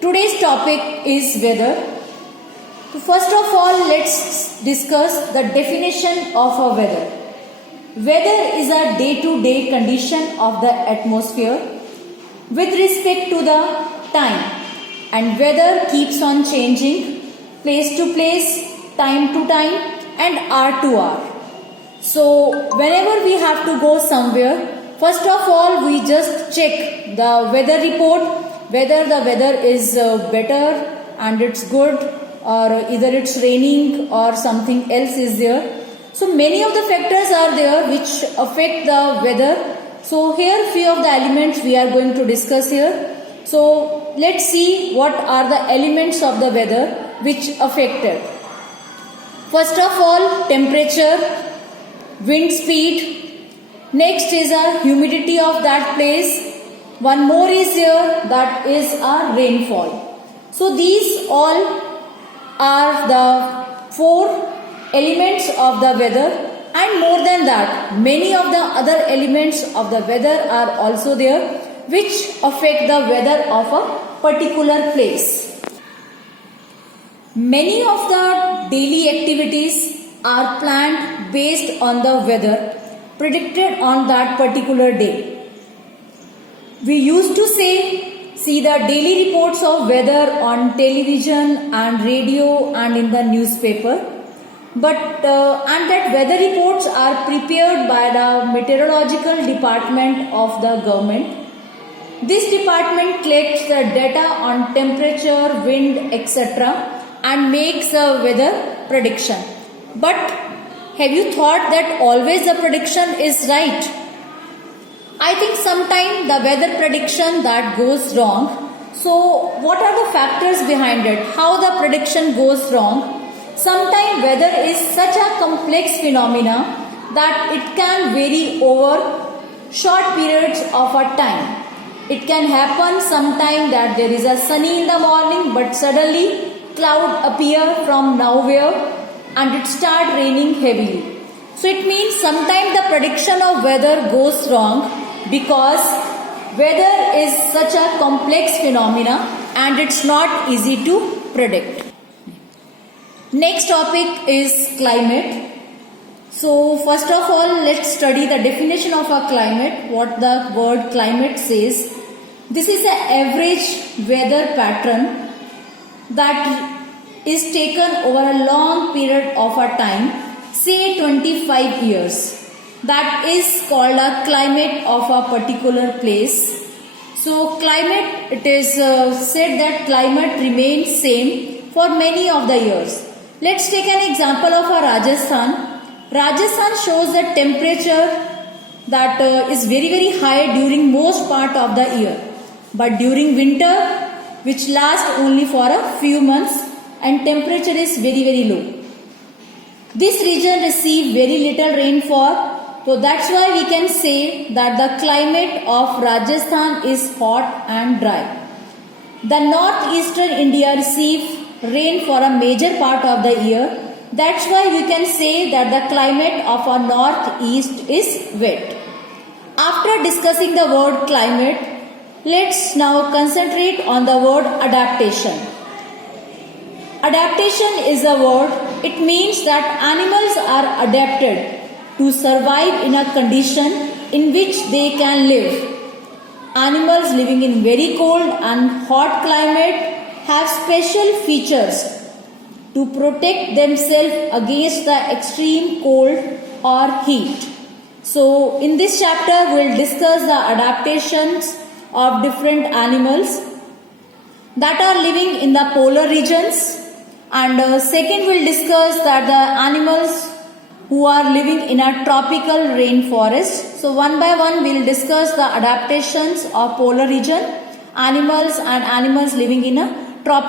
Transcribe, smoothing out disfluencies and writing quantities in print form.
Today's topic is weather. So first of all, let's discuss the definition of a weather. Weather is a day-to-day condition of the atmosphere with respect to the time, and weather keeps on changing place to place, time to time and hour to hour. So whenever we have to go somewhere, first of all we just check the weather report, whether the weather is better and it's good, or either it's raining or something else is there. So many of the factors are there which affect the weather. So here few of the elements we are going to discuss here. So let's see what are the elements of the weather which affect it. First of all, temperature, wind speed. Next is a humidity of that place. One more is here, that is a rainfall. So these all are the four elements of the weather, and more than that, many of the other elements of the weather are also there which affect the weather of a particular place. Many of the daily activities are planned based on the weather predicted on that particular day. We used to see the daily reports of weather on television and radio and in the newspaper. But and that weather reports are prepared by the meteorological department of the government. This department collects the data on temperature, wind, etc. and makes a weather prediction. But have you thought that always the prediction is right? I think sometimes the weather prediction that goes wrong. So what are the factors behind it? How the prediction goes wrong? Sometimes weather is such a complex phenomena that it can vary over short periods of a time. It can happen sometime that there is a sunny in the morning, but suddenly cloud appear from nowhere and it start raining heavily. So it means sometimes the prediction of weather goes wrong because weather is such a complex phenomena and it's not easy to predict. Next topic is climate. So first of all, let's study the definition of a climate, what the word climate says. This is an average weather pattern that is taken over a long period of a time, say 25 years. That is called a climate of a particular place. So climate, it is said that climate remains same for many of the years. Let's take an example of a Rajasthan. Rajasthan shows the temperature that is very high during most part of the year. But during winter, which lasts only for a few months, and temperature is very low. This region receives very little rainfall. So that's why we can say that the climate of Rajasthan is hot and dry. The northeastern India receives rain for a major part of the year. That's why we can say that the climate of our northeast is wet. After discussing the word climate, let's now concentrate on the word adaptation. Adaptation is a word. It means that animals are adapted to survive in a condition in which they can live. Animals living in very cold and hot climate have special features to protect themselves against the extreme cold or heat. So in this chapter we will discuss the adaptations of different animals that are living in the polar regions, and second we will discuss that the animals who are living in a tropical rainforest. So one by one we will discuss the adaptations of polar region, animals and animals living in a tropical